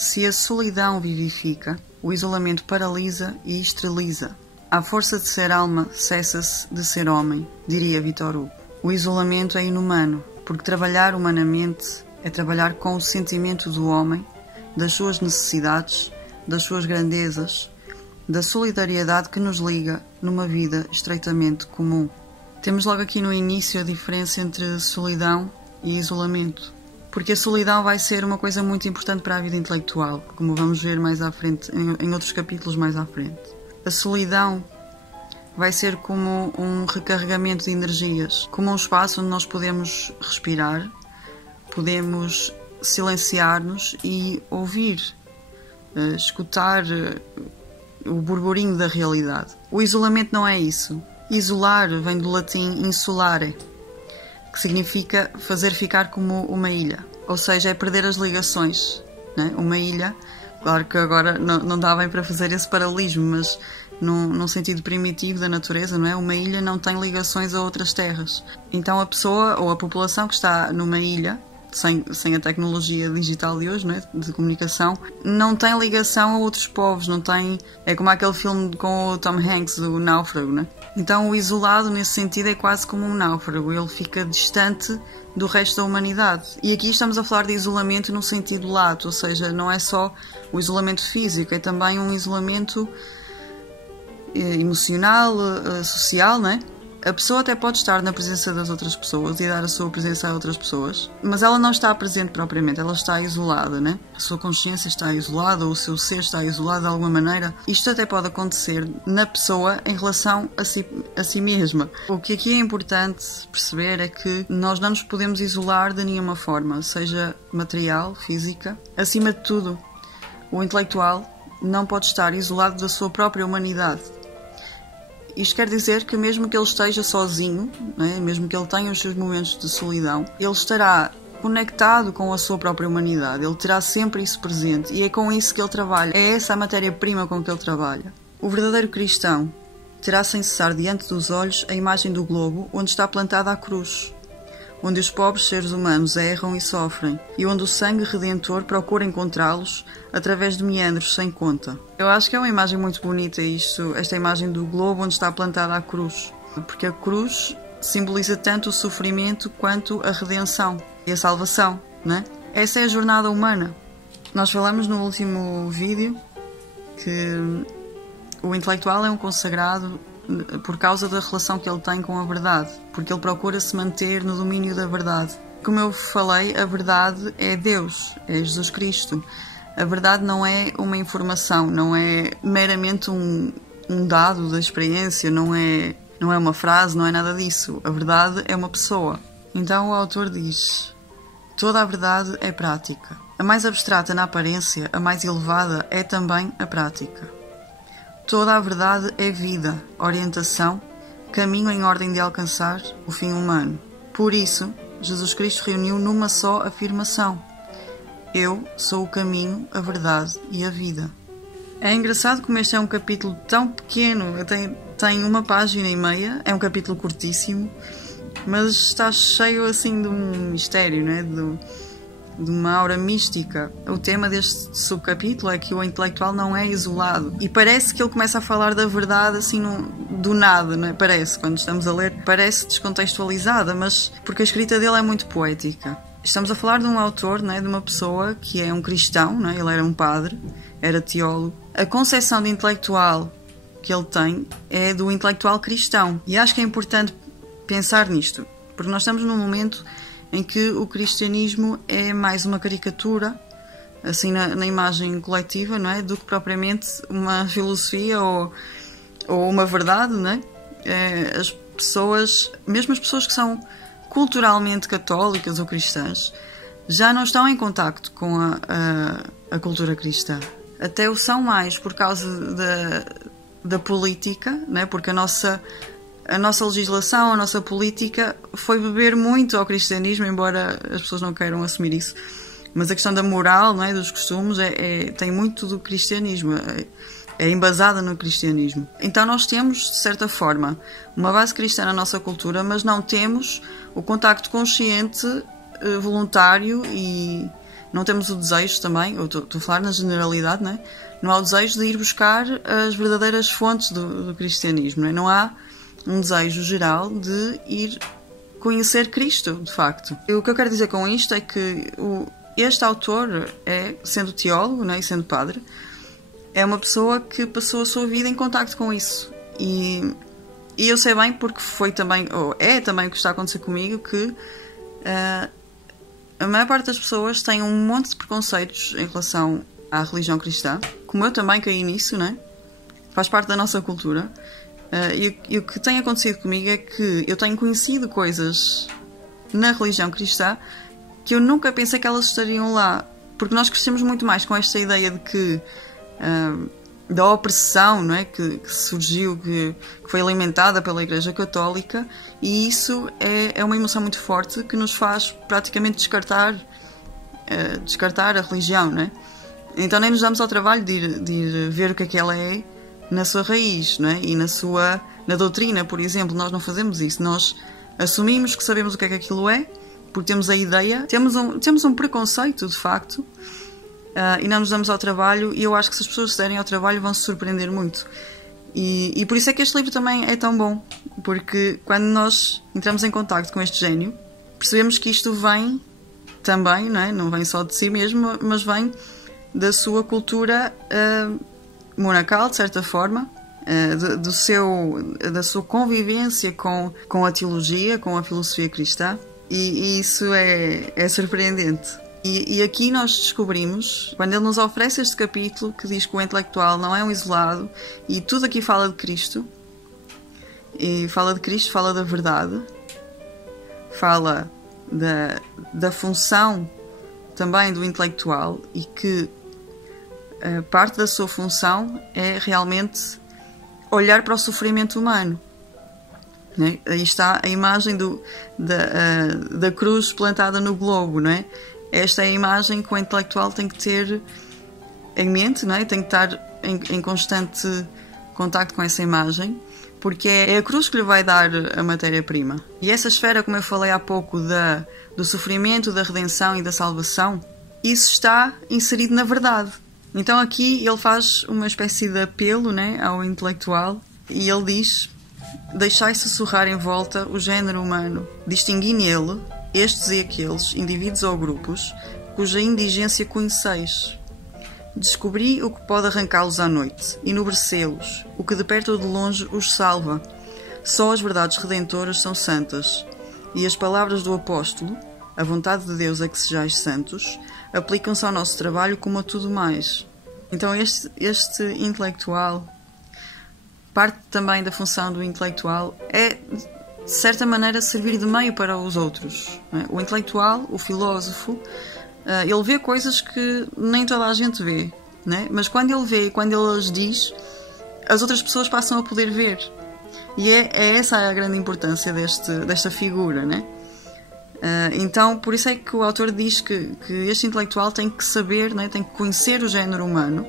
Se a solidão vivifica, o isolamento paralisa e esteriliza. À força de ser alma, cessa-se de ser homem, diria Victor Hugo. O isolamento é inumano, porque trabalhar humanamente é trabalhar com o sentimento do homem, das suas necessidades, das suas grandezas, da solidariedade que nos liga numa vida estreitamente comum. Temos logo aqui no início a diferença entre solidão e isolamento, porque a solidão vai ser uma coisa muito importante para a vida intelectual, como vamos ver mais à frente, em outros capítulos mais à frente. A solidão vai ser como um recarregamento de energias, como um espaço onde nós podemos respirar, podemos silenciar-nos e ouvir, escutar o burburinho da realidade. O isolamento não é isso. Isolar vem do latim insulare, que significa fazer ficar como uma ilha, ou seja, é perder as ligações, né? Uma ilha, claro que agora não dá bem para fazer esse paralelismo, mas num sentido primitivo da natureza, não é? Uma ilha não tem ligações a outras terras. Então a pessoa ou a população que está numa ilha, sem a tecnologia digital de hoje, não é? De comunicação, não tem ligação a outros povos, não tem... É como aquele filme com o Tom Hanks, o Náufrago, não é? Então o isolado nesse sentido é quase como um náufrago, ele fica distante do resto da humanidade. E aqui estamos a falar de isolamento no sentido lato, ou seja, não é só o isolamento físico, é também um isolamento emocional, social, não é? A pessoa até pode estar na presença das outras pessoas e dar a sua presença a outras pessoas, mas ela não está presente propriamente, ela está isolada, né? A sua consciência está isolada, ou o seu ser está isolado de alguma maneira. Isto até pode acontecer na pessoa em relação a si mesma. O que aqui é importante perceber é que nós não nos podemos isolar de nenhuma forma, seja material, física. Acima de tudo, o intelectual não pode estar isolado da sua própria humanidade. Isto quer dizer que mesmo que ele esteja sozinho, né, mesmo que ele tenha os seus momentos de solidão, ele estará conectado com a sua própria humanidade, ele terá sempre isso presente e é com isso que ele trabalha, é essa a matéria-prima com que ele trabalha. O verdadeiro cristão terá sem cessar diante dos olhos a imagem do globo onde está plantada a cruz, onde os pobres seres humanos erram e sofrem, e onde o sangue redentor procura encontrá-los através de meandros sem conta. Eu acho que é uma imagem muito bonita esta imagem do globo onde está plantada a cruz, porque a cruz simboliza tanto o sofrimento quanto a redenção e a salvação, né? Essa é a jornada humana. Nós falamos no último vídeo que o intelectual é um consagrado por causa da relação que ele tem com a verdade, porque ele procura se manter no domínio da verdade. Como eu falei, a verdade é Deus, é Jesus Cristo. A verdade não é uma informação, não é meramente um dado da experiência, não é uma frase, não é nada disso. A verdade é uma pessoa. Então o autor diz: toda a verdade é prática. A mais abstrata na aparência, a mais elevada é também a prática. Toda a verdade é vida, orientação, caminho em ordem de alcançar o fim humano. Por isso, Jesus Cristo reuniu numa só afirmação: eu sou o caminho, a verdade e a vida. É engraçado como este é um capítulo tão pequeno, tem 1,5 páginas, é um capítulo curtíssimo, mas está cheio assim de um mistério, né? De uma aura mística. O tema deste subcapítulo é que o intelectual não é isolado. E parece que ele começa a falar da verdade assim do nada, não é? Parece, quando estamos a ler, parece descontextualizada, mas porque a escrita dele é muito poética. Estamos a falar de um autor, não é? De uma pessoa que é um cristão, não é? Ele era um padre, era teólogo. A concepção de intelectual que ele tem é do intelectual cristão. E acho que é importante pensar nisto, porque nós estamos num momento em que o cristianismo é mais uma caricatura, assim na imagem coletiva, não é? Do que propriamente uma filosofia ou uma verdade, não é? As pessoas, mesmo as pessoas que são culturalmente católicas ou cristãs, já não estão em contacto com a cultura cristã. Até o são mais por causa da política, não é? Porque a nossa legislação, a nossa política foi beber muito ao cristianismo, embora as pessoas não queiram assumir isso. Mas a questão da moral, não é? Dos costumes, tem muito do cristianismo, é embasada no cristianismo. Então nós temos, de certa forma, uma base cristã na nossa cultura, mas não temos o contacto consciente, voluntário e não temos o desejo também, eu estou a falar na generalidade, não é? Não há o desejo de ir buscar as verdadeiras fontes do cristianismo, não é? Não há um desejo geral de ir conhecer Cristo, de facto. E o que eu quero dizer com isto é que este autor, sendo teólogo, não é? E sendo padre, é uma pessoa que passou a sua vida em contacto com isso. E eu sei bem, porque foi também, ou é também o que está a acontecer comigo, que a maior parte das pessoas tem um monte de preconceitos em relação à religião cristã, como eu também caí nisso, né? Faz parte da nossa cultura. E o que tem acontecido comigo é que eu tenho conhecido coisas na religião cristã que eu nunca pensei que elas estariam lá, porque nós crescemos muito mais com esta ideia de que da opressão, não é? Que surgiu, que foi alimentada pela Igreja Católica, e isso é uma emoção muito forte que nos faz praticamente descartar a religião, não é? Então nem nos damos ao trabalho de ir ver o que é que ela é na sua raiz, não é? E na doutrina, por exemplo. Nós não fazemos isso. Nós assumimos que sabemos o que é que aquilo é, porque temos a ideia, temos um preconceito, de facto, e não nos damos ao trabalho, e eu acho que se as pessoas se derem ao trabalho vão se surpreender muito. E por isso é que este livro também é tão bom, porque quando nós entramos em contacto com este gênio, percebemos que isto vem também, não vem só de si mesmo, mas vem da sua cultura monacal, de certa forma, da sua convivência com a teologia, com a filosofia cristã, e isso é surpreendente. E aqui nós descobrimos, quando ele nos oferece este capítulo que diz que o intelectual não é um isolado, e tudo aqui fala de Cristo, e fala de Cristo, fala da verdade, fala da função também do intelectual, e que parte da sua função é realmente olhar para o sofrimento humano, né? Aí está a imagem da cruz plantada no globo, não é? Esta é a imagem que o intelectual tem que ter em mente, não é? Tem que estar em constante contacto com essa imagem, porque é a cruz que lhe vai dar a matéria-prima. E essa esfera, como eu falei há pouco, do sofrimento, da redenção e da salvação, isso está inserido na verdade. Então aqui ele faz uma espécie de apelo, né, ao intelectual, e ele diz: deixai sussurrar em volta o género humano, distingui nele estes e aqueles, indivíduos ou grupos, cuja indigência conheceis. Descobri o que pode arrancá-los à noite, enobrecê-los, o que de perto ou de longe os salva. Só as verdades redentoras são santas, e as palavras do apóstolo, a vontade de Deus é que sejais santos, aplicam-se ao nosso trabalho como a tudo mais. Então este intelectual, parte também da função do intelectual é, de certa maneira, servir de meio para os outros, não é? O intelectual, o filósofo, ele vê coisas que nem toda a gente vê, não é? Mas quando ele vê, quando ele as diz, as outras pessoas passam a poder ver. E é essa a grande importância desta figura, não é? Então, por isso é que o autor diz que este intelectual tem que saber, não é? Tem que conhecer o género humano,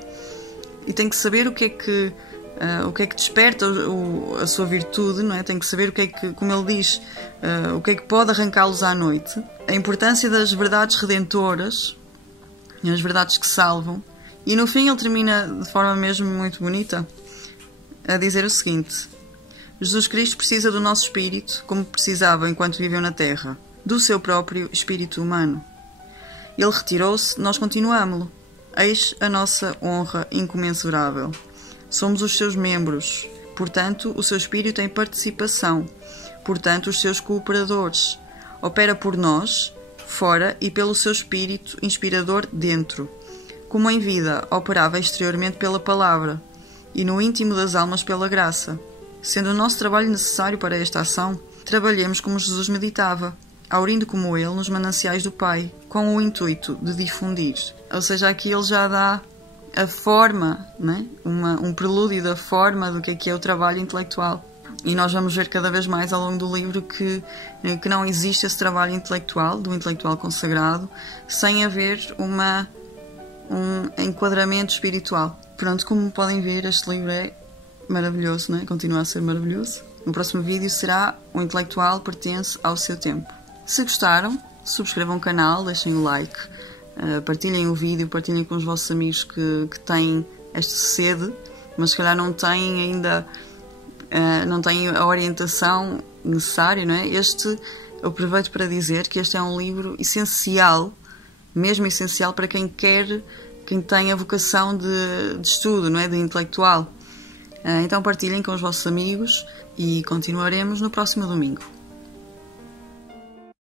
e tem que saber o que é que desperta a sua virtude, não é? Tem que saber o que é que, como ele diz, o que é que pode arrancá-los à noite, a importância das verdades redentoras, as verdades que salvam. E no fim ele termina de forma mesmo muito bonita a dizer o seguinte: Jesus Cristo precisa do nosso espírito como precisava enquanto viveu na terra, do seu próprio espírito humano. Ele retirou-se, nós continuamo-lo. Eis a nossa honra incomensurável. Somos os seus membros, portanto o seu espírito tem participação, portanto os seus cooperadores. Opera por nós, fora, e pelo seu espírito inspirador dentro, como em vida operava exteriormente pela palavra, e no íntimo das almas pela graça. Sendo o nosso trabalho necessário para esta ação, trabalhemos como Jesus meditava, aurindo como ele nos mananciais do Pai, com o intuito de difundir. Ou seja, aqui ele já dá a forma, né? Um prelúdio da forma do que é o trabalho intelectual. E nós vamos ver cada vez mais ao longo do livro que não existe esse trabalho intelectual, do intelectual consagrado, sem haver um enquadramento espiritual. Pronto, como podem ver, este livro é maravilhoso, né? Continua a ser maravilhoso. No próximo vídeo será O Intelectual Pertence ao Seu Tempo. Se gostaram, subscrevam o canal, deixem o like, Partilhem o vídeo, partilhem com os vossos amigos que têm esta sede, mas se calhar não têm ainda não têm a orientação necessária, não é? Eu aproveito para dizer que este é um livro essencial, mesmo essencial para quem tem a vocação de estudo, não é? De intelectual. Então partilhem com os vossos amigos e continuaremos no próximo domingo.